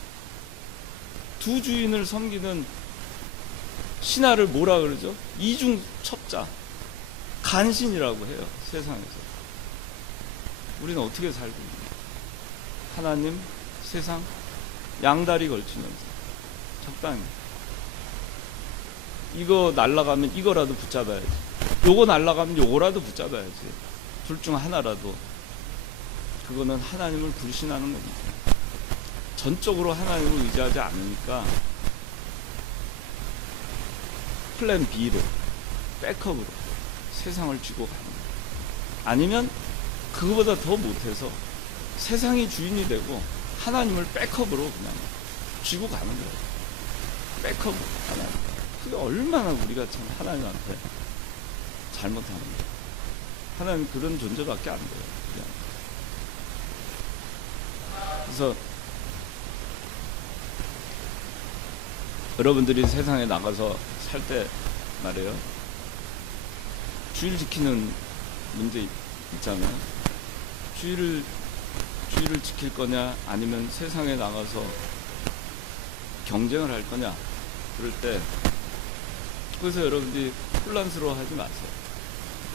두 주인을 섬기는 신하를 뭐라 그러죠? 이중첩자, 간신이라고 해요. 세상에서 우리는 어떻게 살고 있는가? 하나님, 세상 양다리 걸치면서 적당히 이거 날아가면 이거라도 붙잡아야지, 요거 날아가면 요거라도 붙잡아야지, 둘 중 하나라도. 그거는 하나님을 불신하는 겁니다. 전적으로 하나님을 의지하지 않으니까 플랜 B로, 백업으로 세상을 쥐고 가는 거예요. 아니면 그거보다 더 못해서 세상이 주인이 되고 하나님을 백업으로 그냥 쥐고 가는 거예요. 백업 하나님. 그게 얼마나 우리가 참 하나님한테 잘못하는 거예요. 하나님 그런 존재밖에 안 돼요. 그냥. 그래서 여러분들이 세상에 나가서 살 때 말이에요. 주일 지키는 문제 있잖아요. 주일을 지킬 거냐 아니면 세상에 나가서 경쟁을 할 거냐 그럴 때 그래서 여러분들이 혼란스러워 하지 마세요.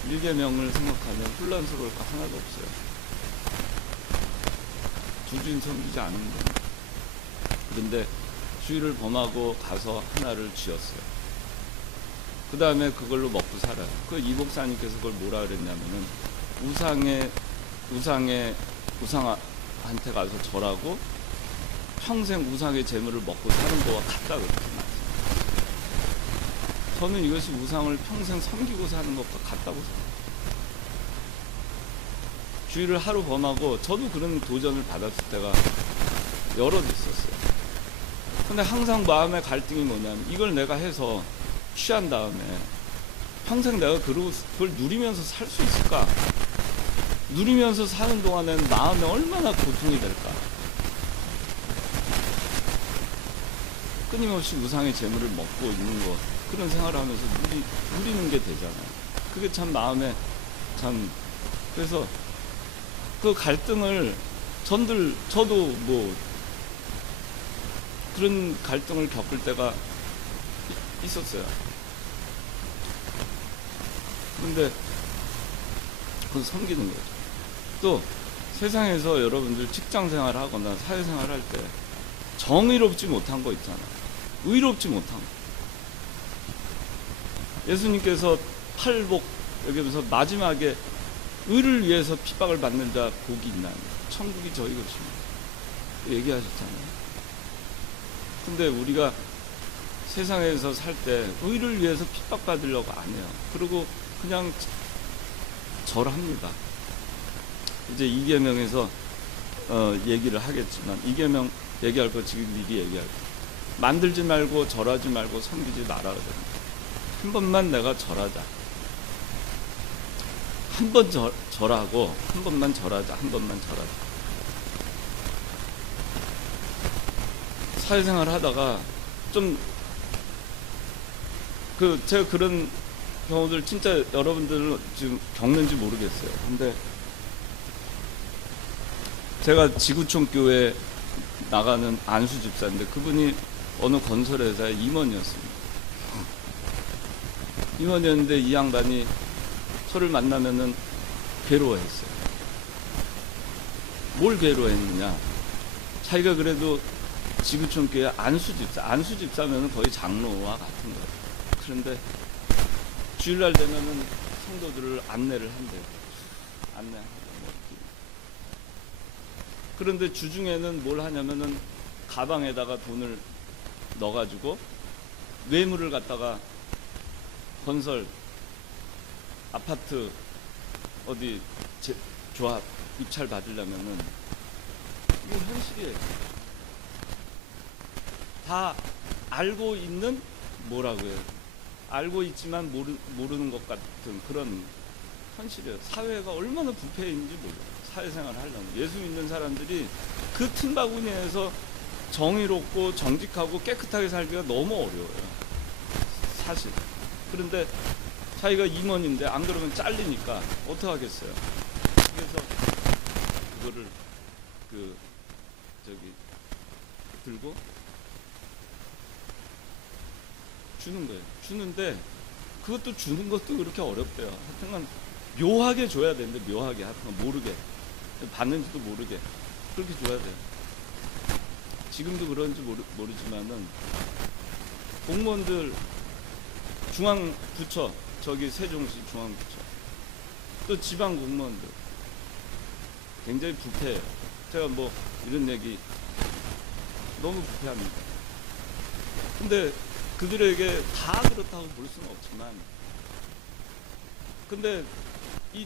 일계명을 생각하면 혼란스러울 거 하나도 없어요. 두 주인 섬기지 않은 겁니다. 그런데 주일을 범하고 가서 하나를 쥐었어요. 그 다음에 그걸로 먹고 살아요. 그 이복사님께서 그걸 뭐라 그랬냐면은 우상한테 가서 절하고 평생 우상의 재물을 먹고 사는 거와 같다 그렇게 말했어요. 저는 이것이 우상을 평생 섬기고 사는 것과 같다고 생각해요. 주일을 하루 범하고 저도 그런 도전을 받았을 때가 여러 번 있었어요. 근데 항상 마음의 갈등이 뭐냐면 이걸 내가 해서 취한 다음에 평생 내가 그걸 누리면서 살 수 있을까? 누리면서 사는 동안에는 마음에 얼마나 고통이 될까? 끊임없이 우상의 재물을 먹고 있는 것 그런 생활을 하면서 누리는 게 되잖아요. 그게 참 마음에 참 그래서 그 갈등을 저도 뭐 그런 갈등을 겪을 때가 있었어요. 그런데 그건 섬기는 거죠. 또 세상에서 여러분들 직장생활 하거나 사회생활 할 때 정의롭지 못한 거 있잖아요. 의롭지 못한 거. 예수님께서 팔복 여기면서 마지막에 의를 위해서 핍박을 받는 자 복이 있나요? 천국이 저희 것입니다. 얘기하셨잖아요. 근데 우리가 세상에서 살 때 의를 위해서 핍박받으려고 안 해요. 그리고 그냥 절합니다. 이제 이계명에서 얘기를 하겠지만 이계명 얘기할 거 지금 미리 얘기할 거. 만들지 말고 절하지 말고 섬기지 마라 그럽니다. 한 번만 내가 절하자. 한 번 절하고 한 번만 절하자. 한 번만 절하자. 사회생활 하다가 좀 제가 그런 경우들 진짜 여러분들 지금 겪는지 모르겠어요. 근데 제가 지구촌 교회 나가는 안수 집사인데 그분이 어느 건설회사의 임원이었습니다. 임원이었는데 이 양반이 저를 만나면은 괴로워했어요. 뭘 괴로워했느냐? 자기가 그래도 지구촌 교회 안수 집사면은 거의 장로와 같은 거예요. 그런데 주일날 되면은 성도들을 안내를 한대요. 그런데 주중에는 뭘 하냐면은 가방에다가 돈을 넣어가지고 뇌물을 갖다가 건설 아파트 어디 조합 입찰 받으려면은 이거 현실이에요. 다 알고 있는 뭐라고요? 알고 있지만 모르는 것 같은 그런 현실이에요. 사회가 얼마나 부패인지 몰라요. 사회생활을 하려면 예수 믿는 사람들이 그 틈바구니에서 정의롭고 정직하고 깨끗하게 살기가 너무 어려워요. 사실. 그런데 자기가 임원인데 안 그러면 잘리니까 어떡하겠어요. 그래서 그거를 들고 주는 거예요. 주는데 그것도 주는 것도 그렇게 어렵대요. 하여튼간 묘하게 줘야 되는데 묘하게 하여튼간 모르게 받는지도 모르게 그렇게 줘야 돼요. 지금도 그런지 모르지만은 공무원들 중앙부처 저기 세종시 중앙부처 또 지방 공무원들 굉장히 부패해요. 제가 뭐 이런 얘기 너무 부패합니다. 근데 그들에게 다 그렇다고 볼 수는 없지만 근데 이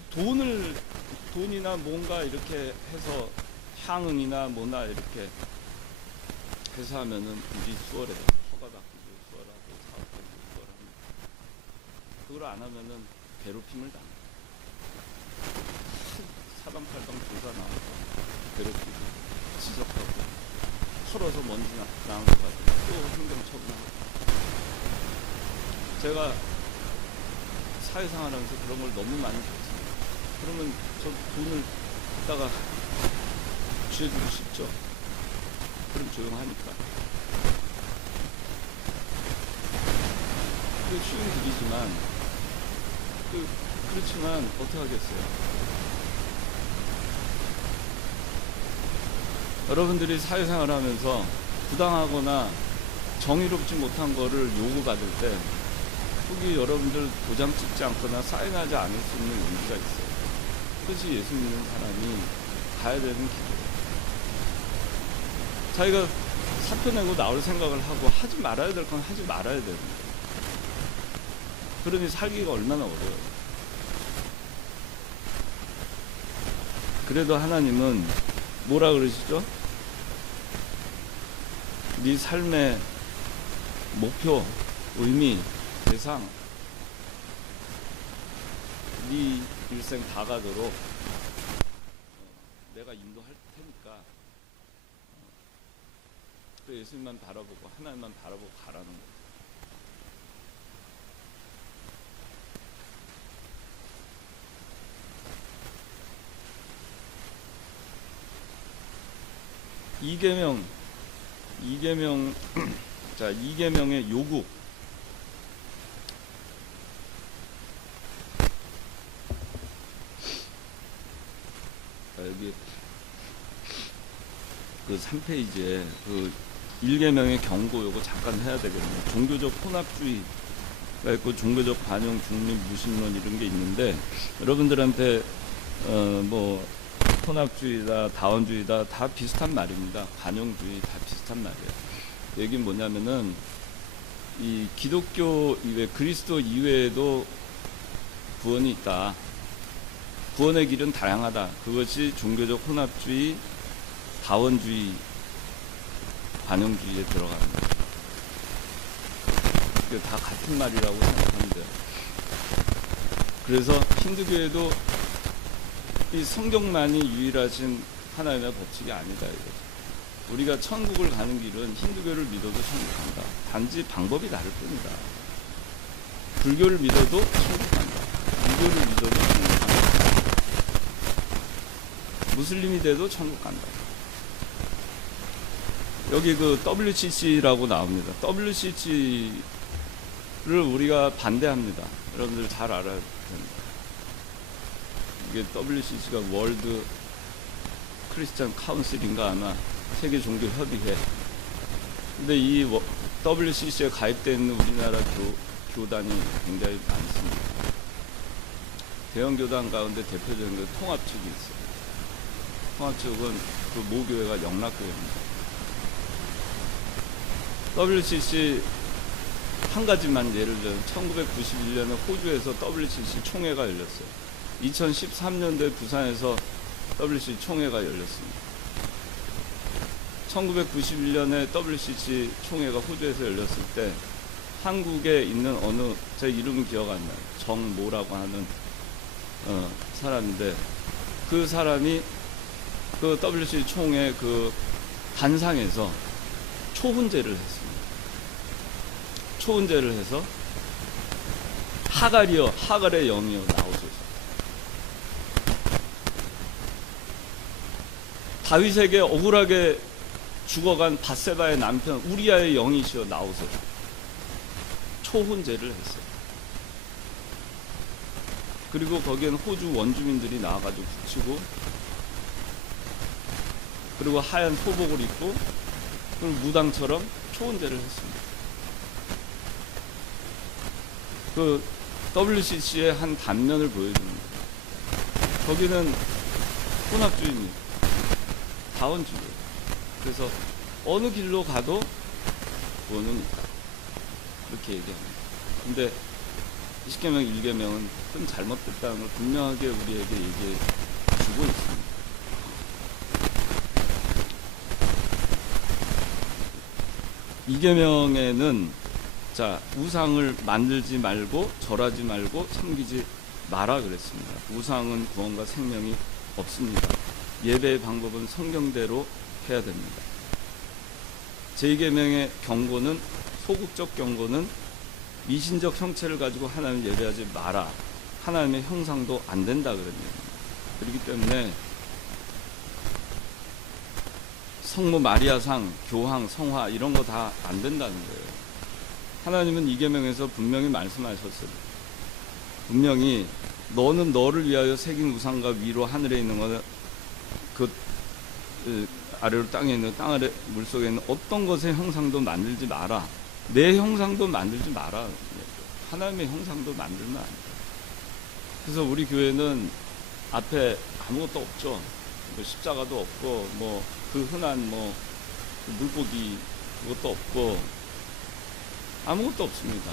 돈이나 뭔가 이렇게 해서 향응이나 뭐나 이렇게 해서 하면은 우리 수월에 허가받고 수월하고 사업하고 수월합니다. 그걸 안 하면은 괴롭힘을 당해요. 사방팔방 조사 나와서 괴롭히고 지적하고 털어서 먼지 나온 거 가지고 또 행정처분하고. 제가 사회생활하면서 그런 걸 너무 많이 봤어요. 그러면 저 돈을 갖다가 쥐어주고 싶죠. 그럼 조용하니까. 그 쉬운 일이지만 그렇지만 어떻게 하겠어요. 여러분들이 사회생활을 하면서 부당하거나 정의롭지 못한 거를 요구받을 때 혹이 여러분들 도장 찍지 않거나 사인하지 않을 수 있는 용기가 있어요. 그것이 예수 믿는 사람이 가야 되는 길이에요. 자기가 사표 내고 나올 생각을 하고 하지 말아야 될 건 하지 말아야 되는 거예요. 그러니 살기가 얼마나 어려워요. 그래도 하나님은 뭐라 그러시죠? 네 삶의 목표, 의미, 대상, 네 일생 다 가도록 내가 인도할 테니까 그 예수님만 바라보고 하나님만 바라보고 가라는 거예요. 이계명 자, 이계명의 요구. 여기 그 3페이지에 그 1계명의 경고 요거 잠깐 해야 되겠네요. 종교적 혼합주의가 있고 종교적 반영, 중립, 무신론 이런 게 있는데 여러분들한테 뭐 혼합주의다, 다원주의다 다 비슷한 말입니다. 반영주의 다 비슷한 말이에요. 얘기는 뭐냐면은 이 기독교 이외, 그리스도 이외에도 구원이 있다. 구원의 길은 다양하다. 그것이 종교적 혼합주의, 다원주의, 반영주의에 들어갑니다. 그게 다 같은 말이라고 생각하면 돼요. 그래서 힌두교에도 이 성경만이 유일하신 하나님의 법칙이 아니다 이거죠. 우리가 천국을 가는 길은 힌두교를 믿어도 천국 간다. 단지 방법이 다를 뿐이다. 불교를 믿어도 천국 간다. 불교를 믿어도 천국 간다. 무슬림이 돼도 천국 간다. 여기 그 WCC라고 나옵니다. WCC를 우리가 반대합니다. 여러분들 잘 알아야 됩니다. 이게 WCC가 월드 크리스찬 카운슬인가 아마 세계 종교 협의회. 근데 이 WCC에 가입되어 있는 우리나라 교단이 굉장히 많습니다. 대형 교단 가운데 대표적인 게 통합측이 있어요. 통합측은 그 모교회가 영락교회입니다. WCC 한 가지만 예를 들어 1991년에 호주에서 WCC 총회가 열렸어요. 2013년도에 부산에서 WCC 총회가 열렸습니다. 1991년에 WCC 총회가 호주에서 열렸을 때 한국에 있는 어느 제 이름은 기억 안 나요. 정모라고 하는 사람인데 그 사람이 그 WCC 총회 그 단상에서 초훈제를 했습니다. 초훈제를 해서 하갈이여 하갈의 영이여 나오소서. 다윗에게 억울하게 죽어간 밧세바의 남편 우리아의 영이시여 나오소서. 초훈제를 했어요. 그리고 거기에는 호주 원주민들이 나와가지고 붙이고 그리고 하얀 소복을 입고 그리고 무당처럼 초훈제를 했습니다. 그 WCC의 한 단면을 보여줍니다. 거기는 혼합주의입니다. 다원주의. 그래서 어느 길로 가도 구원은 있다. 그렇게 얘기합니다. 근데 20계명, 1계명은 좀 잘못됐다는 걸 분명하게 우리에게 얘기해 주고 있습니다. 이 계명에는 자, 우상을 만들지 말고 절하지 말고 섬기지 마라 그랬습니다. 우상은 구원과 생명이 없습니다. 예배의 방법은 성경대로 해야 됩니다. 제2계명의 경고는, 소극적 경고는 미신적 형체를 가지고 하나님을 예배하지 마라. 하나님의 형상도 안 된다 그랬습니다. 그렇기 때문에 성모 마리아상, 교황, 성화 이런 거 다 안 된다는 거예요. 하나님은 이 계명에서 분명히 말씀하셨어요. 분명히 너는 너를 위하여 새긴 우상과 위로 하늘에 있는 거는 그 아래로 땅에 있는 땅 아래 물속에 있는 어떤 것의 형상도 만들지 마라. 내 형상도 만들지 마라. 하나님의 형상도 만들면 안 돼. 그래서 우리 교회는 앞에 아무것도 없죠. 뭐 십자가도 없고 뭐 그 흔한 뭐 물고기 그것도 없고 아무것도 없습니다.